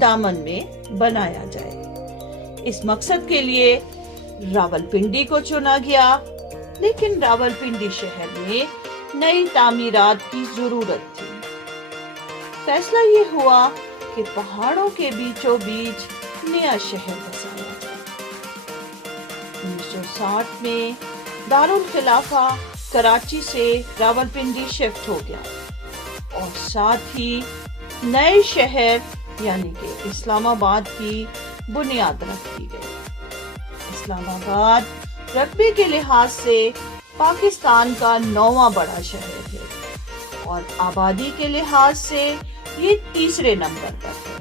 دامن میں بنایا جائے۔ اس مقصد کے لیے راولپنڈی کو چنا گیا، لیکن راولپنڈی شہر میں نئی تعمیرات کی ضرورت تھی۔ فیصلہ یہ ہوا کہ پہاڑوں کے بیچوں بیچ نیا شہر بسایا جائے۔ 1960 میں دارالخلافہ کراچی سے راولپنڈی شفٹ ہو گیا اور ساتھ ہی نئے شہر یعنی کہ اسلام آباد کی بنیاد رکھ دی گئی۔ اسلام آباد رقبے کے لحاظ سے پاکستان کا 9واں بڑا شہر ہے اور آبادی کے لحاظ سے یہ تیسرے نمبر پر ہے۔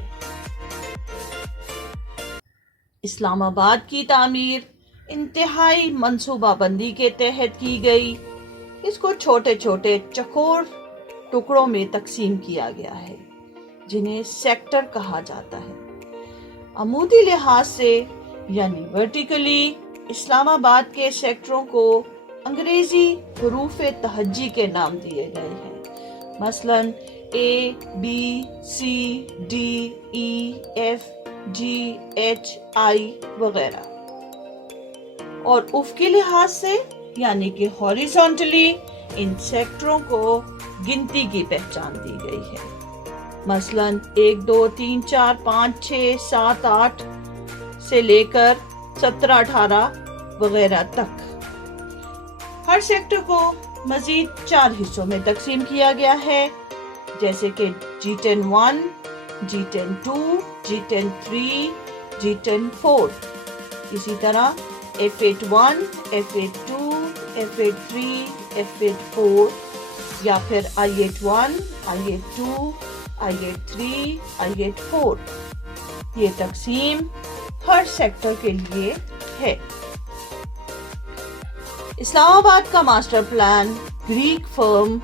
اسلام آباد کی تعمیر انتہائی منصوبہ بندی کے تحت کی گئی۔ اس کو چھوٹے چھوٹے چوکور ٹکڑوں میں تقسیم کیا گیا ہے جنہیں سیکٹر کہا جاتا ہے۔ عمودی لحاظ سے یعنی ورٹیکلی اسلام آباد کے سیکٹروں کو انگریزی حروف تہجی کے نام دیے گئے ہیں، مثلا A, B, C, D, E, F, G, H, I وغیرہ۔ اور افقی لحاظ سے یعنی کہ ہاریزونٹلی ان سیکٹروں کو گنتی کی پہچان دی گئی ہے، مثلا 1 2 3 4 5 6 7 8 سے لے کر 17 18 وغیرہ تک۔ ہر سیکٹر کو مزید 4 حصوں میں تقسیم کیا گیا ہے، جیسے کہ G10 1، G10 2، G10 3، G10 4۔ اسی طرح F8 1، F8 2، F8 3، F8 4 یا پھر I8 1، I8 2، I8 3، I8 4۔ یہ تقسیم ہر سیکٹر کے لیے ہے۔ اسلام آباد کا master plan Greek firm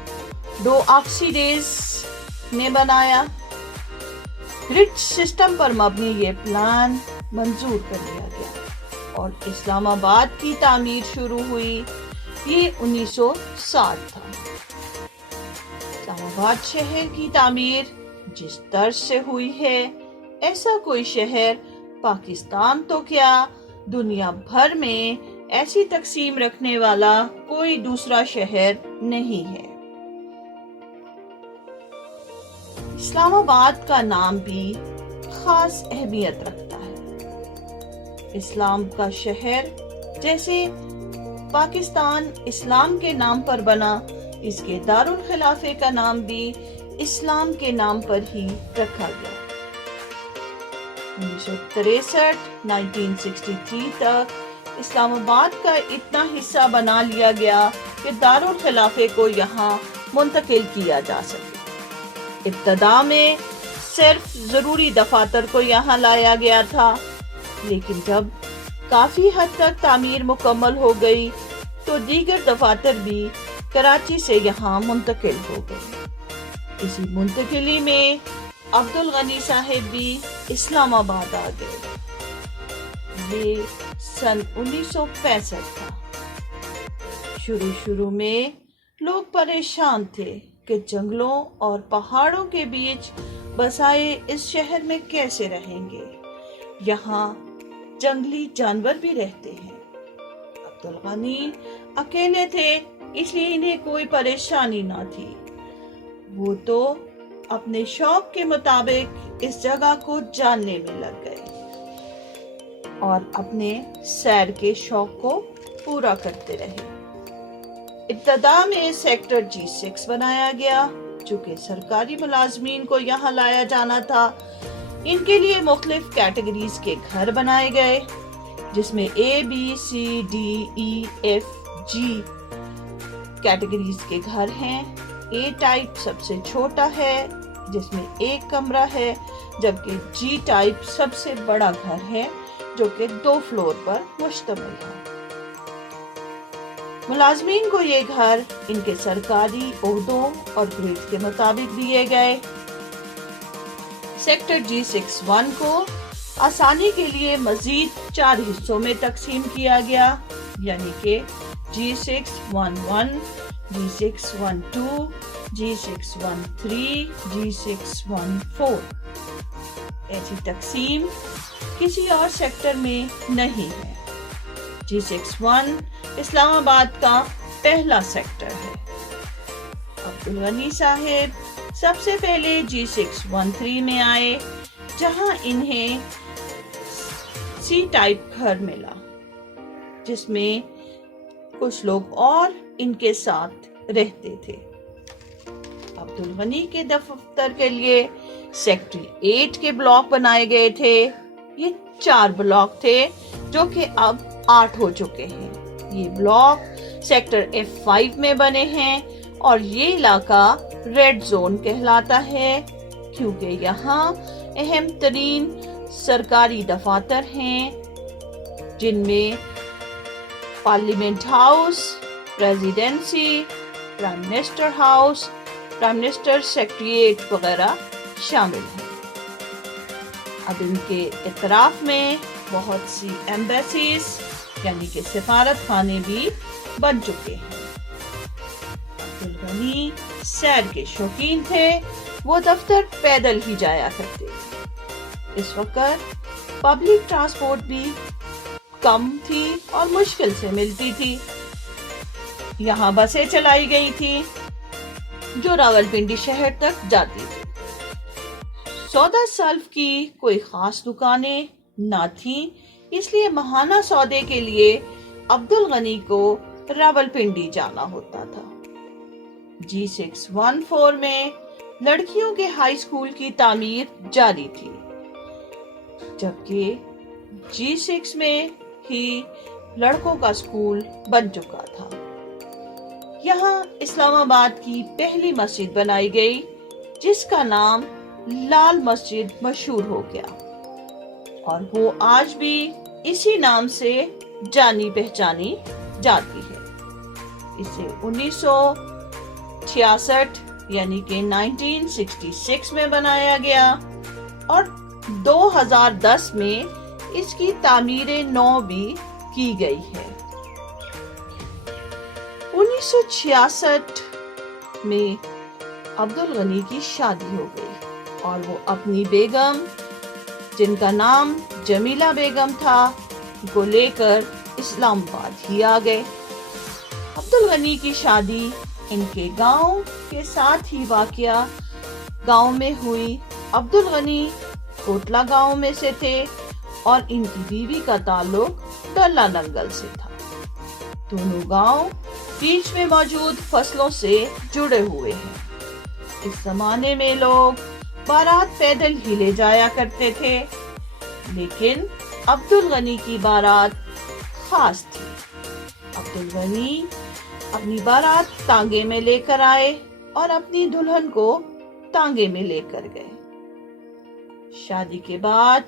do oxidase نے بنایا۔ گرڈ سسٹم پر مبنی یہ پلان منظور کر لیا گیا اور اسلام آباد کی تعمیر شروع ہوئی۔ یہ 1960 تھا۔ اسلام آباد شہر کی تعمیر جس طرز سے ہوئی ہے، ایسا کوئی شہر پاکستان تو کیا دنیا بھر میں ایسی تقسیم رکھنے والا کوئی دوسرا شہر نہیں ہے۔ اسلام آباد کا نام بھی خاص اہمیت رکھتا ہے۔ اسلام کا شہر جیسے پاکستان اسلام کے نام پر بنا، اس کے دارالخلافے کا نام بھی اسلام کے نام پر ہی رکھا گیا۔ 1963 1963 تک اسلام آباد کا اتنا حصہ بنا لیا گیا کہ دارالخلافے کو یہاں منتقل کیا جا سکے۔ ابتدا میں صرف ضروری دفاتر کو یہاں لایا گیا تھا، لیکن جب کافی حد تک تعمیر مکمل ہو گئی تو دیگر دفاتر بھی کراچی سے یہاں منتقل ہو گئے۔ اسی منتقلی میں عبدالغنی صاحب بھی اسلام آباد آ گئے۔ یہ سن 1965 تھا۔ شروع میں لوگ پریشان تھے کہ جنگلوں اور پہاڑوں کے بیچ بسائے اس شہر میں کیسے رہیں گے، یہاں جنگلی جانور بھی رہتے ہیں۔ عبدالغنی اکیلے تھے، اس لیے انہیں کوئی پریشانی نہ تھی۔ وہ تو اپنے شوق کے مطابق اس جگہ کو جاننے میں لگ گئے اور اپنے سیر کے شوق کو پورا کرتے رہے۔ ابتدا میں سیکٹر G6 بنایا گیا، چونکہ سرکاری ملازمین کو یہاں لایا جانا تھا۔ ان کے لیے مختلف کیٹیگریز کے گھر بنائے گئے، جس میں A B C D E F G categories کے گھر ہیں۔ A ٹائپ سب سے چھوٹا ہے، جس میں 1 کمرہ ہے، جبکہ G ٹائپ سب سے بڑا گھر ہے، جو کہ 2 فلور پر مشتمل ہے۔ ملازمین کو یہ گھر ان کے سرکاری عہدوں اور گریڈ کے مطابق دیے گئے۔ سیکٹر G6-1 کو آسانی کے لیے مزید 4 حصوں میں تقسیم کیا گیا، یعنی کہ G6-1-1، G6-1-2، G6-1-3، G6-1-4۔ ایسی تقسیم کسی اور سیکٹر میں نہیں ہے۔ G61 اسلام آباد کا پہلا سیکٹر ہے۔ عبدالغنی صاحب سب سے پہلے G613 میں آئے، جہاں انہیں سی ٹائپ گھر ملا، جس میں کچھ لوگ اور ان کے ساتھ رہتے تھے۔ عبدالغنی کے دفتر کے لیے سیکٹر 8 کے بلاک بنائے گئے تھے۔ یہ 4 بلاک تھے جو کہ اب 8 ہو چکے ہیں۔ یہ بلاک سیکٹر F5 میں بنے ہیں اور یہ علاقہ ریڈ زون کہلاتا ہے، کیونکہ یہاں اہم ترین سرکاری دفاتر ہیں، جن میں parliament house, presidency, prime minister house, prime minister secretariat وغیرہ شامل ہیں۔ اب ان کے اطراف میں بہت سی ایمبیسیز یعنی کہ سفارت خانے بھی بن چکے ہیں۔ عبدالغنی سیر کے شوقین تھے، وہ دفتر پیدل ہی جایا کرتے تھے۔ اس وقت پبلک ٹرانسپورٹ بھی کم تھی اور مشکل سے ملتی تھی۔ یہاں بسیں چلائی گئی تھی جو راولپنڈی شہر تک جاتی تھی۔ سودا سلف کی کوئی خاص دکانیں نہ تھیں، اس لیے ماہانہ سودے کے لیے عبدالغنی کو راولپنڈی جانا ہوتا تھا۔ G614 میں لڑکیوں کے ہائی اسکول کی تعمیر جاری تھی، جبکہ G6 میں ہی لڑکوں کا اسکول بن چکا تھا۔ یہاں اسلام آباد کی پہلی مسجد بنائی گئی، جس کا نام لال مسجد مشہور ہو گیا، اور وہ آج بھی اسی نام سے جانی پہچانی جاتی ہے۔ اسے 1966 یعنی کہ 1966 میں بنایا گیا اور 2010 میں اس کی تعمیر نو بھی کی گئی ہے۔ 1966 میں عبدالغنی کی شادی ہو گئی اور وہ اپنی بیگم، جن کا نام جمیلہ بیگم تھا، کو لے کر اسلام آباد ہی آ گئے۔ عبدالغنی کی شادی ان کے گاؤں کے ساتھ ہی واقع گاؤں میں ہوئی۔ عبدالغنی کوٹلہ گاؤں میں سے تھے اور ان کی بیوی کا تعلق ڈلہ ننگل سے تھا۔ دونوں گاؤں بیچ میں موجود فصلوں سے جڑے ہوئے ہیں۔ اس زمانے میں لوگ بارات پیدل ہی لے جایا کرتے تھے، لیکن عبدالغنی کی بارات خاص تھی۔ عبدالغنی اپنی بارات تانگے میں لے کر آئے اور اپنی دلہن کو تانگے میں لے کر گئے۔ شادی کے بعد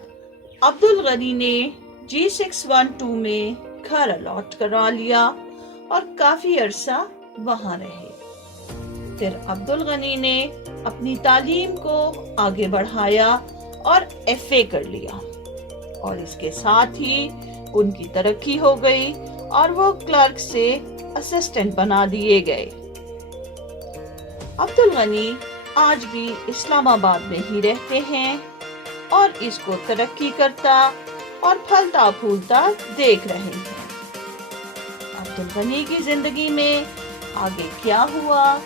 عبدالغنی نے G612 میں گھر الاٹ کروا لیا اور کافی عرصہ وہاں رہے۔ پھر عبدالغنی نے اپنی تعلیم کو آگے بڑھایا اور FA کر لیا، اور اس کے ساتھ ہی ان کی ترقی ہو گئی اور وہ کلرک سے اسسٹنٹ بنا دیے گئے۔ عبدالغنی آج بھی اسلام آباد میں ہی رہتے ہیں اور اس کو ترقی کرتا اور پھلتا پھولتا دیکھ رہے ہیں۔ عبدالغنی کی زندگی میں آگے کیا ہوا،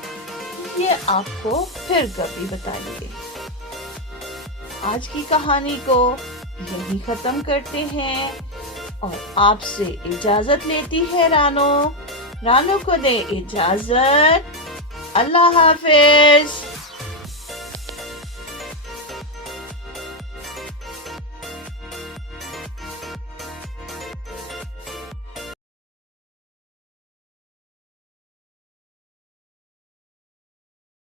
یہ آپ کو پھر کبھی بتائیں گے۔ آج کی کہانی کو یہی ختم کرتے ہیں اور آپ سے اجازت لیتی ہے رانو کو دے اجازت۔ اللہ حافظ۔